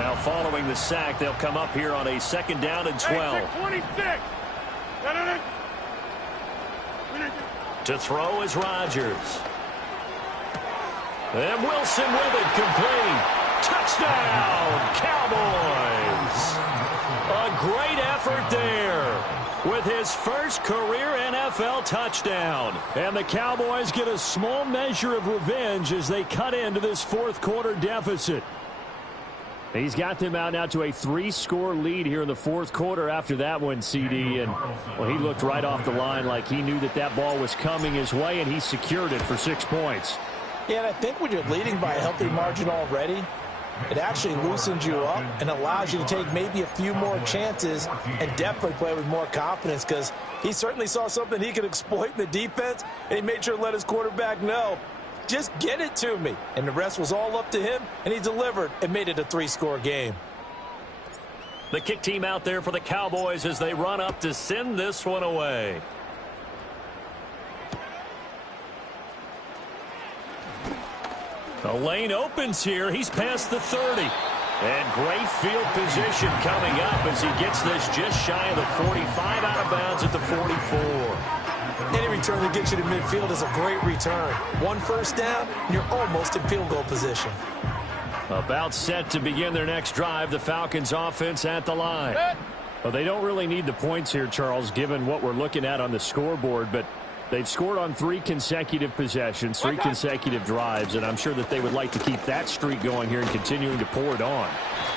Now following the sack, they'll come up here on a 2nd down and 12. 26. To throw is Rodgers. And Wilson with it, complete. Touchdown, Cowboys. A great effort there with his first career NFL touchdown. And the Cowboys get a small measure of revenge as they cut into this 4th quarter deficit. He's got them out now to a 3-score lead here in the 4th quarter after that one, CD. And, well, he looked right off the line like he knew that that ball was coming his way, and he secured it for 6 points. Yeah, and I think when you're leading by a healthy margin already, it actually loosens you up and allows you to take maybe a few more chances and definitely play with more confidence, because he certainly saw something he could exploit in the defense, and he made sure to let his quarterback know, just get it to me. And the rest was all up to him, and he delivered and made it a 3-score game. The kick team out there for the Cowboys as they run up to send this one away. The lane opens here. He's past the 30. And great field position coming up as he gets this just shy of the 45, out of bounds at the 44. Any return that gets you to midfield is a great return. 1 first down, and you're almost in field goal position. About set to begin their next drive, the Falcons offense at the line. Well, they don't really need the points here, Charles, given what we're looking at on the scoreboard, but they've scored on 3 consecutive possessions, 3 consecutive drives, and I'm sure that they would like to keep that streak going here and continuing to pour it on.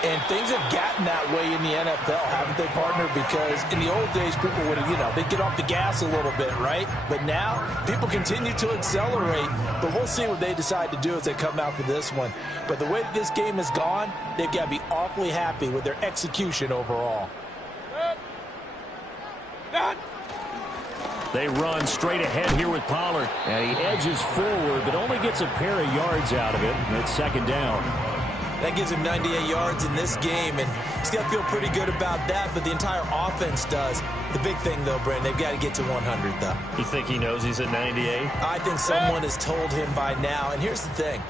And things have gotten that way in the NFL, haven't they, partner? Because in the old days, people would, they'd get off the gas a little bit, right? But now, people continue to accelerate. But we'll see what they decide to do as they come out for this one. But the way that this game has gone, they've got to be awfully happy with their execution overall. They run straight ahead here with Pollard. And he edges forward, but only gets a pair of yards out of it. And it's 2nd down. That gives him 98 yards in this game, and he's got to feel pretty good about that, but the entire offense does. The big thing, though, Brandon, they've got to get to 100, though. You think he knows he's at 98? I think someone has told him by now, and here's the thing.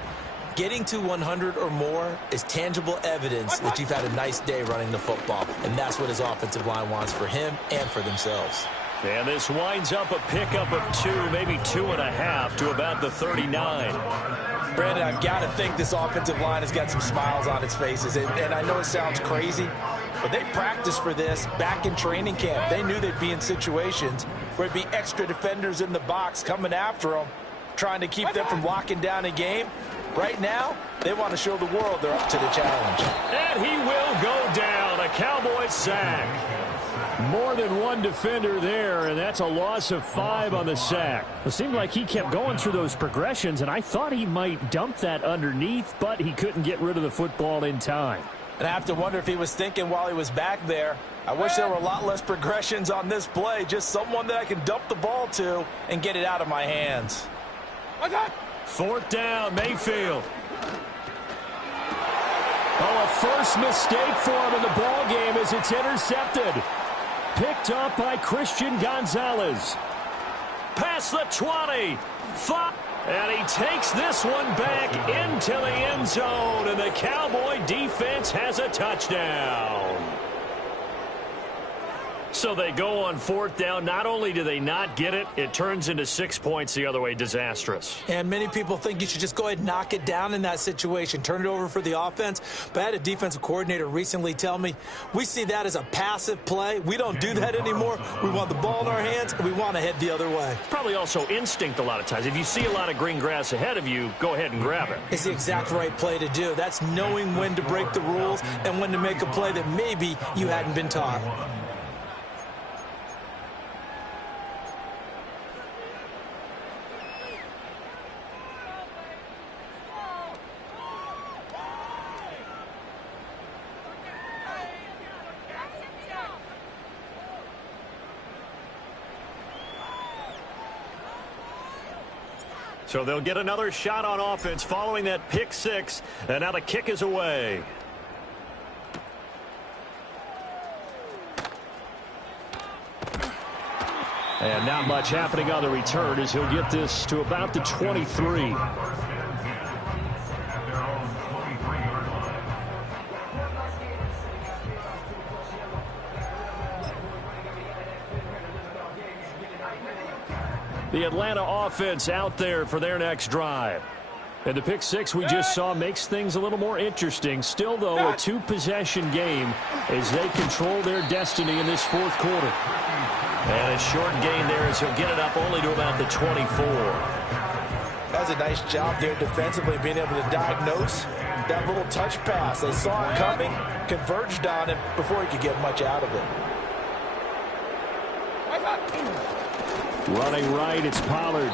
Getting to 100 or more is tangible evidence that you've had a nice day running the football, and that's what his offensive line wants for him and for themselves. And this winds up a pickup of 2, maybe 2.5 to about the 39. Brandon, I've got to think this offensive line has got some smiles on its faces. And I know it sounds crazy, but they practiced for this back in training camp. They knew they'd be in situations where it'd be extra defenders in the box coming after them, trying to keep them from locking down a game. Right now, they want to show the world they're up to the challenge. And he will go down. A Cowboys sack. More than one defender there, and that's a loss of 5 on the sack. It seemed like he kept going through those progressions, and I thought he might dump that underneath, but he couldn't get rid of the football in time. And I have to wonder if he was thinking while he was back there, I wish there were a lot less progressions on this play, just someone that I can dump the ball to and get it out of my hands. 4th down, Mayfield. Oh, a first mistake for him in the ball game as it's intercepted. Picked up by Christian Gonzalez. Past the 20. 5. And he takes this one back into the end zone. And the Cowboy defense has a touchdown. So they go on 4th down. Not only do they not get it, it turns into 6 points the other way. Disastrous. And many people think you should just go ahead and knock it down in that situation. Turn it over for the offense. But I had a defensive coordinator recently tell me, we see that as a passive play. We don't do that anymore. We want the ball in our hands, and we want to head the other way. Probably also instinct a lot of times. If you see a lot of green grass ahead of you, go ahead and grab it. It's the exact right play to do. That's knowing when to break the rules and when to make a play that maybe you hadn't been taught. So they'll get another shot on offense following that pick 6, and now the kick is away. And not much happening on the return as he'll get this to about the 23. The Atlanta offense out there for their next drive. And the pick six we just saw makes things a little more interesting. Still, though, a two-possession game as they control their destiny in this fourth quarter. And a short gain there as he'll get it up only to about the 24. That's a nice job there defensively, being able to diagnose that little touch pass. They saw it coming, converged on it before he could get much out of it. Running right, it's Pollard.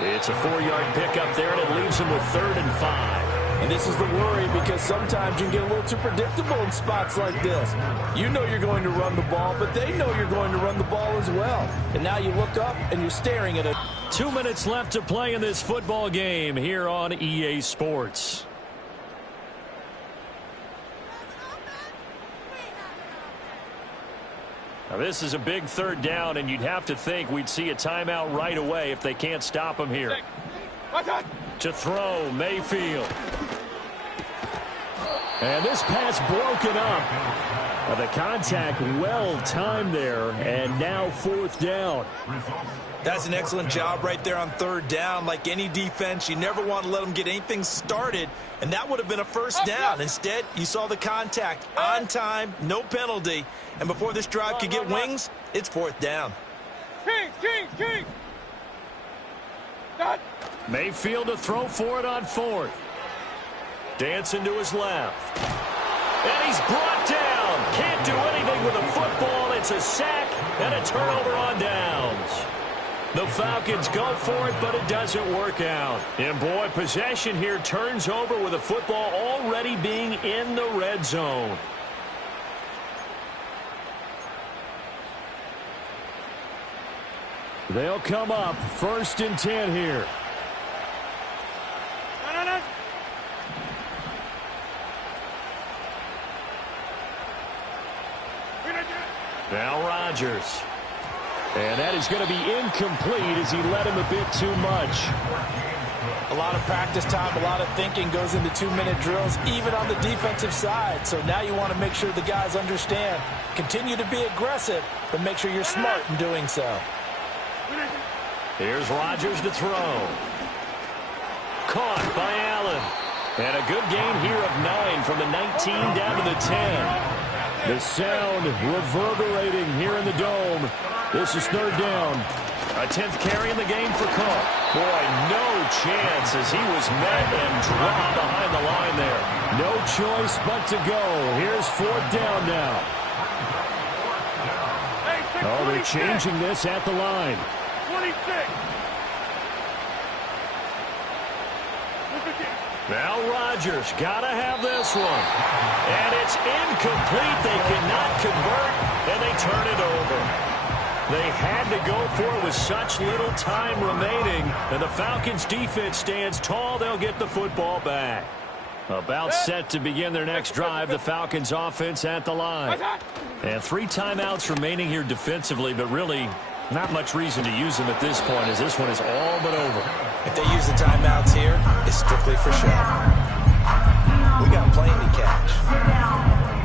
It's a 4-yard pickup there, and it leaves him with 3rd and 5. And this is the worry, because sometimes you can get a little too predictable in spots like this. You know you're going to run the ball, but they know you're going to run the ball as well. And now you look up, and you're staring at it. 2 minutes left to play in this football game here on EA Sports. Now this is a big 3rd down, and you'd have to think we'd see a timeout right away if they can't stop him here. To throw, Mayfield. And this pass broken up. The contact well timed there, and now 4th down. That's an excellent job right there on 3rd down. Like any defense, you never want to let them get anything started, and that would have been a 1st down. Instead, you saw the contact on time, no penalty, and before this drive could get wings, it's 4th down. Kings! Mayfield to throw for it on 4th. Dancing to his left. And he's brought down. Can't do anything with the football. It's a sack and a turnover on downs. The Falcons go for it, but it doesn't work out. And boy, possession here turns over with the football already being in the red zone. They'll come up 1st and 10 here. Now Rodgers. And that is going to be incomplete as he led him a bit too much. A lot of practice time, a lot of thinking goes into 2-minute drills, even on the defensive side. So now you want to make sure the guys understand. Continue to be aggressive, but make sure you're smart in doing so. Here's Rodgers to throw. Caught by Allen. And a good gain here of 9 from the 19 down to the 10. The sound reverberating here in the dome. This is 3rd down. A 10th carry in the game for Cook. Boy, no chance as he was met and dropped behind the line there. No choice but to go. Here's 4th down now. Oh, they're changing this at the line. 26. Now Rodgers got to have this one. And it's incomplete. They cannot convert, and they turn it over. They had to go for it with such little time remaining. And the Falcons defense stands tall. They'll get the football back. About set to begin their next drive. The Falcons offense at the line. And 3 timeouts remaining here defensively, but really not much reason to use them at this point as this one is all but over. If they use the timeouts here, it's strictly for show. We got plenty to catch.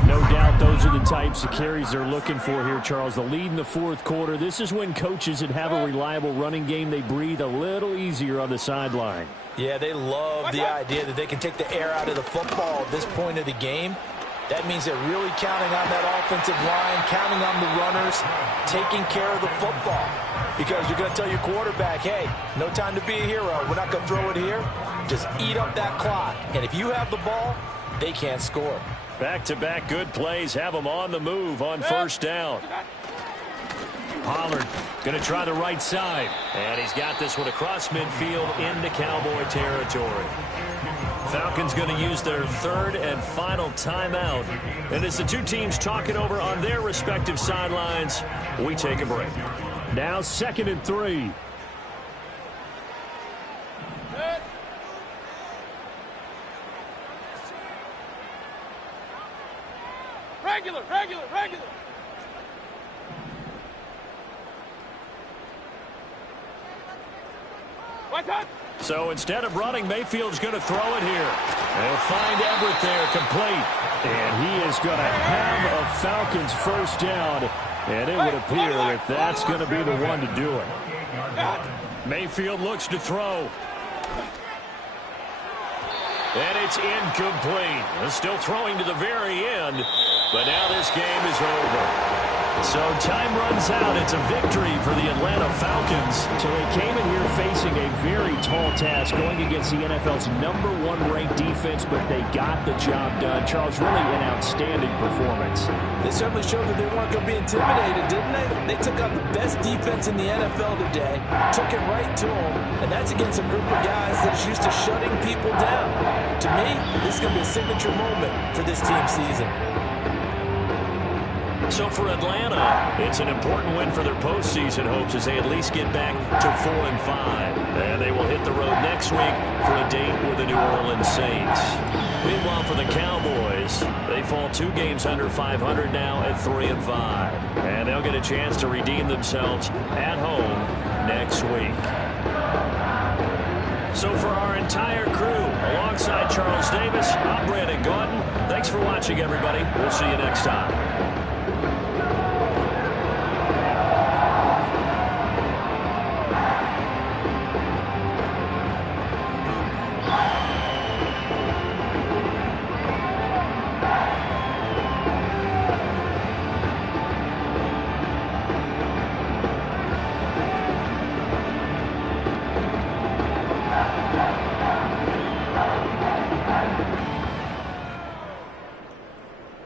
No doubt those are the types of carries they're looking for here, Charles. The lead in the 4th quarter. This is when coaches that have a reliable running game, they breathe a little easier on the sideline. Yeah, they love the idea that they can take the air out of the football at this point of the game. That means they're really counting on that offensive line, counting on the runners, taking care of the football. Because you're going to tell your quarterback, hey, no time to be a hero. We're not going to throw it here. Just eat up that clock. And if you have the ball, they can't score. Back-to-back good plays have them on the move on 1st down. Pollard going to try the right side. And he's got this one across midfield into Cowboy territory. Falcons going to use their 3rd and final timeout. And as the two teams talk it over on their respective sidelines, we take a break. Now 2nd and 3. Regular. So instead of running, Mayfield's going to throw it here. They'll find Everett there, complete. And he is going to have a Falcons 1st down. And it would appear that that's going to be the one to do it. Mayfield looks to throw. And it's incomplete. Still throwing to the very end, but now this game is over. So time runs out. It's a victory for the Atlanta Falcons. So they came in here facing a very tall task, going against the NFL's #1 ranked defense, but they got the job done. Charles, really an outstanding performance. They certainly showed that they weren't going to be intimidated, didn't they? They took on the best defense in the NFL today, took it right to them, and that's against a group of guys that is used to shutting people down. To me, this is going to be a signature moment for this team's season. So for Atlanta, it's an important win for their postseason hopes as they at least get back to 4-5. And they will hit the road next week for a date with the New Orleans Saints. Meanwhile, for the Cowboys, they fall 2 games under 500 now at 3-5. And they'll get a chance to redeem themselves at home next week. So for our entire crew, alongside Charles Davis, I'm Brandon Gaudin. Thanks for watching, everybody. We'll see you next time.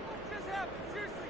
What just happened? Seriously.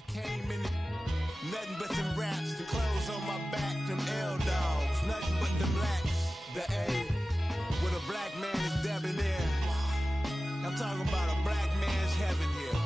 I came in nothing but some raps, the clothes on my back, them L-dogs, nothing but them blacks. The A, with a black man is debonair. I'm talking about a black man's heaven here.